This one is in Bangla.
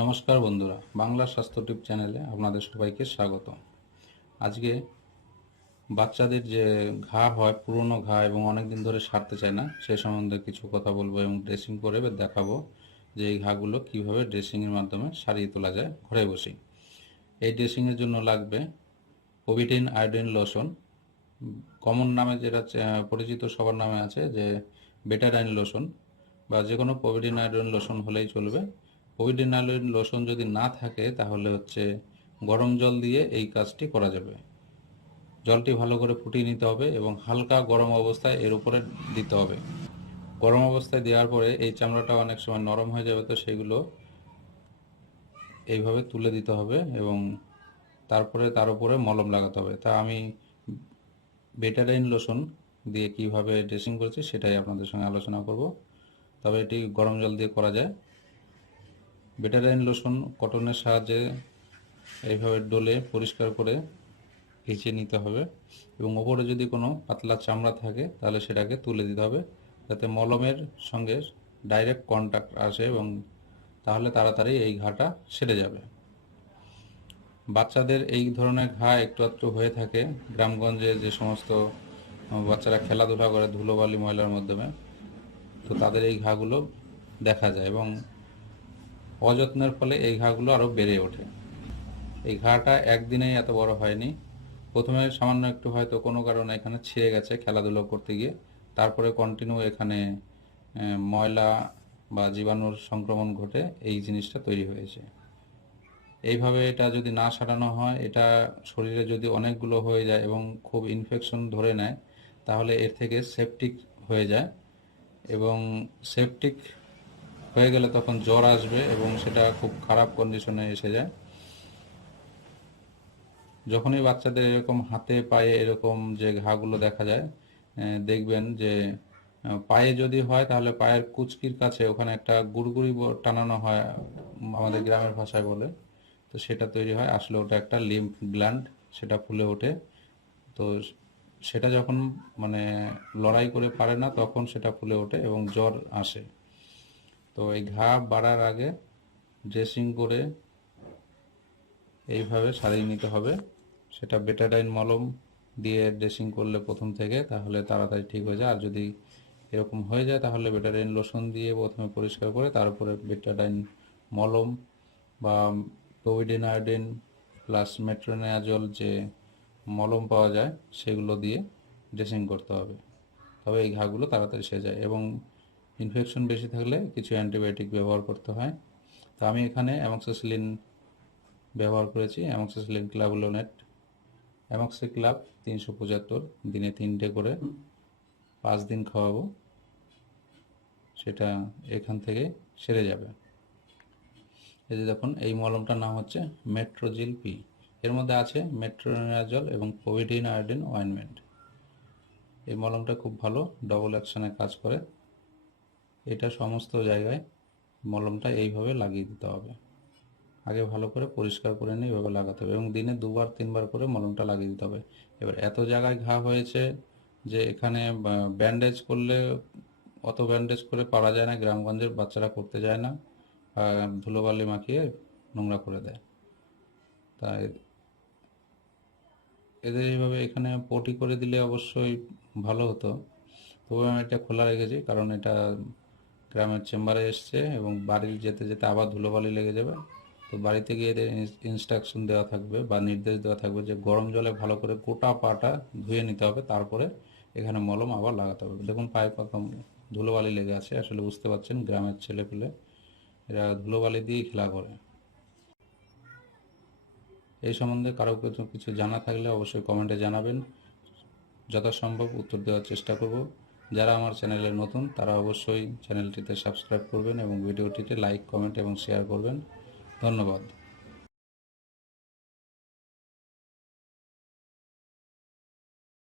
নমস্কার বন্ধুরা, বাংলা স্বাস্থ্য টিপ চ্যানেলে আপনাদের সবাইকে স্বাগত। আজকে বাচ্চাদের যে ঘা হয়, পুরনো ঘা এবং অনেক দিন ধরে সারতে চায় না, সে সম্বন্ধে কিছু কথা বলবো এবং ড্রেসিং করে দেখাবো যে এই ঘাগুলো কীভাবে ড্রেসিংয়ের মাধ্যমে সারিয়ে তোলা যায় ঘরে বসেই। এই ড্রেসিংয়ের জন্য লাগবে পোভিটিন আয়োডিন লোশন, কমন নামে যেটা পরিচিত সবার নামে আছে যে বেটাডাইন লোশন, বা যে কোনো পোভিটিন আয়োডিন লোশন হলেই চলবে। পোভিটিন আয়োডিন লোশন যদি না থাকে তাহলে গরম জল দিয়ে এই কাজটি করা যাবে। জলটি ভালো করে ফুটিয়ে নিতে হবে এবং হালকা গরম অবস্থায় এর উপরে দিতে হবে। গরম অবস্থায় দেওয়ার পরে এই চামড়াটা অনেক সময় নরম হয়ে যাবে, তো সেগুলো এইভাবে তুলে দিতে হবে এবং তারপরে তার উপরে মলম লাগাতে হবে। তা আমি বেটাডাইন লোশন দিয়ে কিভাবে ড্রেসিং করছি সেটাই আপনাদের সঙ্গে আলোচনা করব, তবে এটি গরম জল দিয়ে করা যায়। বেটাডাইন লোশন কটনের সাহায্যে এইভাবে ডলে পরিষ্কার করে ভিজিয়ে নিতে হবে এবং ওপরে যদি কোনো পাতলা চামড়া থাকে তাহলে সেটাকে তুলে দিতে হবে, যাতে মলমের সঙ্গে ডাইরেক্ট কন্ট্যাক্ট আসে এবং তাহলে তাড়াতাড়ি এই ঘাটা সেরে যাবে। বাচ্চাদের এই ধরনের ঘা একটু একটু হয়ে থাকে গ্রামগঞ্জে, যে সমস্ত বাচ্চারা খেলাধুলা করে ধুলোবালি ময়লার মাধ্যমে, তো তাদের এই ঘাগুলো দেখা যায় এবং অযত্নের ফলে এই ঘাগুলো আরও বেড়ে ওঠে। এই ঘাটা একদিনেই এত বড় হয়নি, প্রথমে সামান্য একটু হয়তো কোনো কারণে এখানে ছিঁড়ে গেছে খেলাধুলো করতে গিয়ে, তারপরে কন্টিনিউ এখানে ময়লা বা জীবাণুর সংক্রমণ ঘটে এই জিনিসটা তৈরি হয়েছে। এইভাবে এটা যদি না সারানো হয়, এটা শরীরে যদি অনেকগুলো হয়ে যায় এবং খুব ইনফেকশন ধরে নেয়, তাহলে এর থেকে সেপটিক হয়ে যায় এবং সেপটিক হয়ে গেলে তখন জ্বর আসবে এবং সেটা খুব খারাপ কন্ডিশনে এসে যায়। যখনই বাচ্চাদের এরকম হাতে পায়ে এরকম যে ঘাগুলো দেখা যায়, দেখবেন যে পায়ে যদি হয় তাহলে পায়ের কুচকির কাছে ওখানে একটা গুড়গুড়ি টানানো হয়, আমাদের গ্রামের ভাষায় বলে, তো সেটা তৈরি হয়। আসলে ওটা একটা লিম্ফ গ্ল্যান্ড, সেটা ফুলে ওঠে। তো সেটা যখন মানে লড়াই করে পারে না তখন সেটা ফুলে ওঠে এবং জ্বর আসে। তো এই ঘা বাড়ার আগে ড্রেসিং করে এইভাবে সারিয়ে নিতে হবে। সেটা বেটাডাইন মলম দিয়ে ড্রেসিং করলে প্রথম থেকে তাহলে তাড়াতাড়ি ঠিক হয়ে যায়, আর যদি এরকম হয়ে যায় তাহলে বেটাডাইন লোশন দিয়ে প্রথমে পরিষ্কার করে তারপরে বেটাডাইন মলম বা পোভিডিন আয়োডিন প্লাস মেট্রোনিয়াজল যে মলম পাওয়া যায় সেগুলো দিয়ে ড্রেসিং করতে হবে, তবে এই ঘাগুলো তাড়াতাড়ি সেরে যায়। এবং ইনফেকশন বেশি থাকলে কিছু অ্যান্টিবায়োটিক ব্যবহার করতে হয়। তো আমি এখানে অ্যামক্সিসিলিন ব্যবহার করেছি, অ্যামক্সিসিলিন ক্লাবুলোনেট, অ্যামক্সিক্লাব 375, দিনে 3টে করে 5 দিন খাওয়াবো, সেটা এখান থেকে সেরে যাবে। এই যে দেখুন, এই মলমটার নাম হচ্ছে মেট্রোজিল পি, এর মধ্যে আছে মেট্রোনিয়াজল এবং পোভিডিন আয়োডিন অয়েনমেন্ট। এই মলমটা খুব ভালো, ডবল অ্যাকশনে কাজ করে। এটা সমস্ত জায়গায় মলমটা এইভাবে লাগিয়ে দিতে হবে। আগে ভালো করে পরিষ্কার করে নিয়ে এভাবে লাগাতে হবে এবং দিনে 2-3 বার করে মলমটা লাগিয়ে দিতে হবে। এবার এত জায়গায় ঘা হয়েছে যে এখানে ব্যান্ডেজ করলে, অত ব্যান্ডেজ করে পারা যায় না, গ্রামগঞ্জের বাচ্চারা করতে যায় না, ধুলোবালি মাখিয়ে নোংরা করে দেয়। তাই এদের এইভাবে এখানে পটি করে দিলে অবশ্যই ভালো হতো, তবে আমি এটা খোলা রেখেছি কারণ এটা গ্রামের চেম্বারে এসছে এবং বাড়ি যেতে যেতে আবার ধুলোবালি লেগে যাবে। তো বাড়িতে গিয়ে এদের ইনস্ট্রাকশন দেওয়া থাকবে বা নির্দেশ দেওয়া থাকবে যে গরম জলে ভালো করে গোটা পাটা ধুয়ে নিতে হবে, তারপরে এখানে মলম আবার লাগাতে হবে। দেখুন পায়ে কত ধুলোবালি লেগে আছে, আসলে বুঝতে পারছেন গ্রামের ছেলেপুলে এরা ধুলোবালি দিয়েই খেলা করে। এই সম্বন্ধে কারো কিছু জানা থাকলে অবশ্যই কমেন্টে জানাবেন, যথাসম্ভব উত্তর দেওয়ার চেষ্টা করব। যারা আমার চ্যানেলে নতুন তারা অবশ্যই চ্যানেলটিতে সাবস্ক্রাইব করবেন এবং ভিডিওটিতে লাইক, কমেন্ট এবং শেয়ার করবেন। ধন্যবাদ।